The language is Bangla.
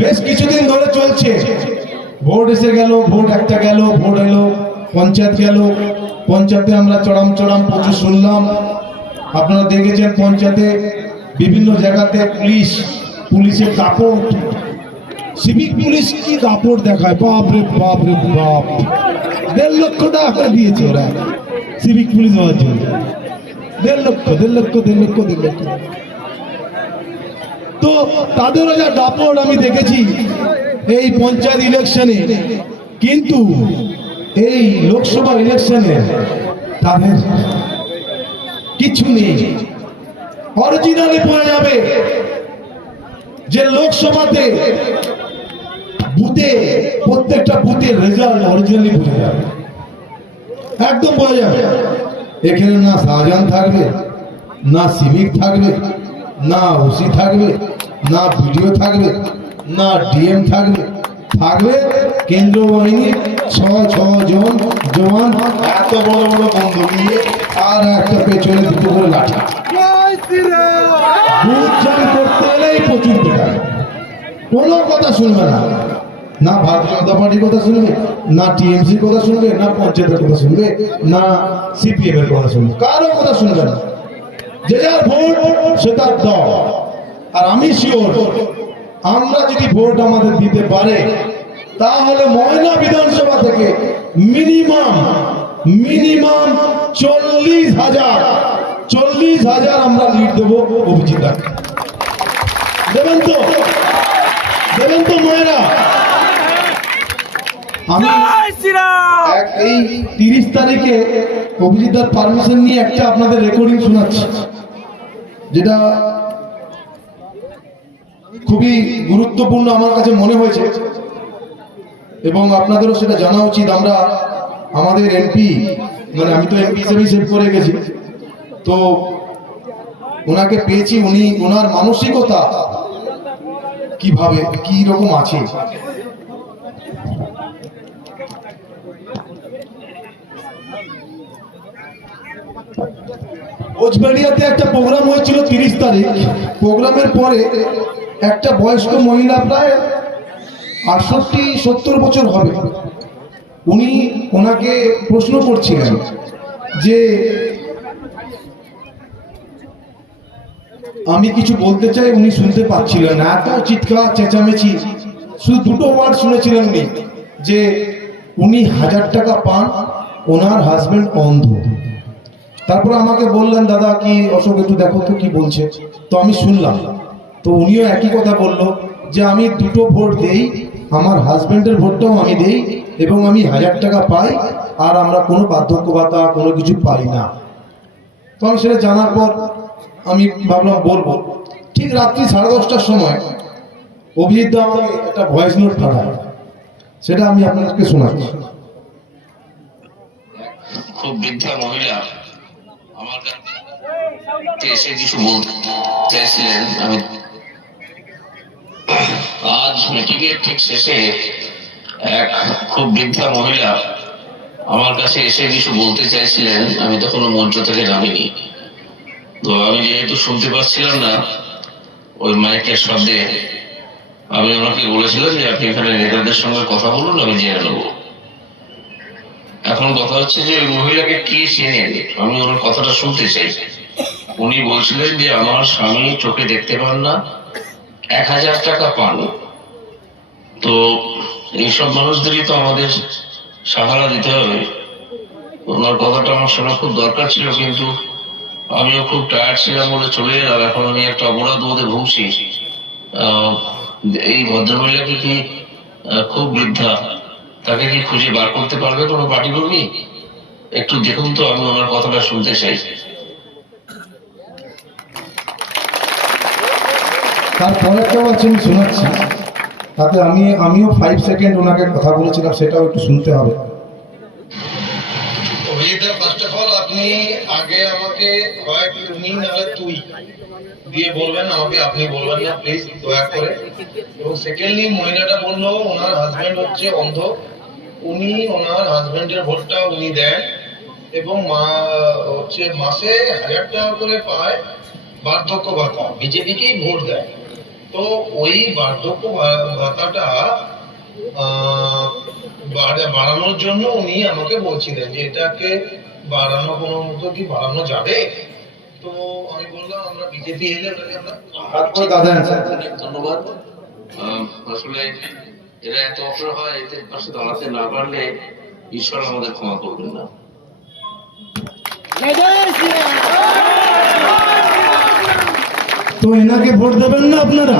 বেশ কিছুদিন ধরে চলছে। ভোট এসে গেল, ভোট একটা গেল, ভোট এলো, পঞ্চায়েত গেল, পঞ্চায়েতে আমরা চড়াম চড়াম প্রচুর শুনলাম। আপনারা দেখেছেন পঞ্চায়েতে বিভিন্ন জায়গাতে পুলিশের দাপট, সিভিক পুলিশ কি দাপট দেখায়, বাপ রে বাপ রে বাপ। 1.5 লক্ষ টাকা করে দিয়েছে ওরা সিভিক পুলিশ হওয়ার জন্য। 1.5 লক্ষ, 1.5 লক্ষ, 1.5 লক্ষ, 1.5 লক্ষ। তো তাদেরও যা দাপট আমি দেখেছি এই পঞ্চায়েত ইলেকশনে, কিন্তু এই লোকসভা ইলেকশনে তাদের কিছু নেই। অরিজিনালি বোঝা যাবে যে লোকসভাতে বুথে, প্রত্যেকটা বুথের রেজাল্ট অরিজিনালি বোঝা যাবে, একদম বোঝা যাবে। এখানে না শাহজাহান থাকবে, না সিভিক থাকবে, না ওসি থাকবে, না ভিডিও থাকবে, না ডিএম থাকবে, থাকবে কেন্দ্র বাহিনী 6 জন জওয়ান, এত বড় বড় বন্দুক নিয়ে, আর একটা পেছনে 2টো করে লাঠি। বুথ জয় করতে হলেই প্রচুর টাকা, কোনো কথা শুনবে না, না ভারতীয় জনতা পার্টির কথা শুনবে, না টিএমসির কথা শুনবে, না পঞ্চায়েতের কথা শুনবে, না সিপিএম এর কথা শুনবে, কারো কথা শুনবে না। যে যার ভোট সে তার দল। আর আমি শিওর, আমরা যদি ভোট আমাদের দিতে পারে তাহলে ময়না বিধানসভা থেকে মিনিমাম 40,000 আমরা লিড দেবো অভিজিৎ। দেবেন তো, দেবেন তো ময়না? আমি এই 30 তারিখে অভিজিৎদার পারমিশন নিয়ে একটা আপনাদের রেকর্ডিং শোনাচ্ছি, যেটা খুবই গুরুত্বপূর্ণ আমার কাছে মনে হয়েছে এবং আপনাদেরও সেটা জানা উচিত। আমরা আমাদের এমপি, মানে আমি তো এমপি হিসেবেই সেট করে গেছি, তো ওনাকে পেয়েছি, উনি ওনার মানসিকতা কিভাবে কি রকম আছে। কোচবেড়িয়াতে একটা প্রোগ্রাম হয়েছিল 30 তারিখ। প্রোগ্রামের পরে একটা বয়স্ক মহিলা, প্রায় 68-70 বছর হবে, উনি ওনাকে প্রশ্ন করছিলেন যে আমি কিছু বলতে চাই, উনি শুনতে পাচ্ছিলেন না, এত চিৎকার চেঁচামেচি, শুধু 2টো ওয়ার্ড শুনেছিলেন উনি, যে উনি 1000 টাকা পান, ওনার হাজবেন্ড অন্ধ। তারপরে আমাকে বললেন, দাদা কি অশোক একটু দেখো তো কি বলছে। তো আমি শুনলাম, তো উনিও একই কথা বলল যে আমি 2টো ভোট দেই, আমার হাজবেন্ডের ভোটটাও আমি দেই এবং আমি 1000 টাকা পাই, আর আমরা কোনো বার্ধক্য ভাতা কোনো কিছু পাই না। তো আমি সেটা জানার পর আমি ভাবলাম বলবো। ঠিক রাত্রি 10:30টার সময় অভিজিৎ দা আমাকে একটা ভয়েস নোট পাঠায়, সেটা আমি আপনাদেরকে শোনাচ্ছি। খুব বৃদ্ধা মহিলা আমার কাছে এসে কিছু বলতে চাইছিলেন। আমি আজ মিটিং এর ঠিক শেষে এক খুব বৃদ্ধা মহিলা আমার কাছে এসে কিছু বলতে চাইছিলেন, আমি তখন মঞ্চ থেকে নামিনি। তো আমি যেহেতু শুনতে পাচ্ছিলাম না ওই মাইকের শব্দে, আমি ওনাকে বলেছিলাম যে আপনি এখানে নেতাদের সঙ্গে কথা বলুন, আমি জেনে নেবো। এখন কথা হচ্ছে যে ওই মহিলাকে কি চেনেন, আমি ওনার কথাটা শুনতে চাই। উনি বলছিলেন যে আমার স্বামী চোখে দেখতে পান না, 1000 টাকা পান। তো এইসব মানুষদেরই তো আমাদের সাহারা দিতে হবে। ওনার কথাটা আমার শোনা খুব দরকার ছিল, কিন্তু আমিও খুব টায়ার্ড ছিলাম বলে চলে এলাম। এখন আমি একটা অপরাধ বোধে ভুগছি। এই ভদ্রমহিলাকে কি খুব বৃদ্ধা, তাকে কি খুঁজে বার করতে পারবে কোনো পার্টি কর্মী? একটু দেখুন তো, আমি ওনার কথাটা শুনতে চাই। তারপরেরটাও আছে, আমি শোনাচ্ছি, তাতে আমিও 5 সেকেন্ড ওনাকে কথা বলেছিলাম, সেটাও একটু শুনতে হবে। অভিজিৎ, ফার্স্ট অফ অল আপনি আগে আমাকে হয় তুমি নাহলে তুই দিয়ে বলবেন, আমাকে আপনি বলবেন না প্লিজ, দয়া করে। এবং সেকেন্ডলি, মহিলাটা বললো ওনার হাজবেন্ড হচ্ছে অন্ধ, উনি ওনার হাজবেন্ডের ভোটটা উনি দেন এবং মাসে 1000 টাকা করে পায় বার্ধক্য ভাতা, বিজেপিকেই ভোট দেয়। তো ওই বার্ধক্য ভাতাটা বাড়ানোর জন্য উনি আমাকে বলছিলেন যে এটাকে বাড়ানো কোনো মতো কি বাড়ানো যাবে। তো আমি বললাম আমরা বিজেপি এলে অনেক ধন্যবাদ। আসলে এরা এত অসহায়, এদের পাশে দাঁড়াতে না পারলে ঈশ্বর আমাদের ক্ষমা করবেন না। তো এনাকে ভোট দেবেন না আপনারা?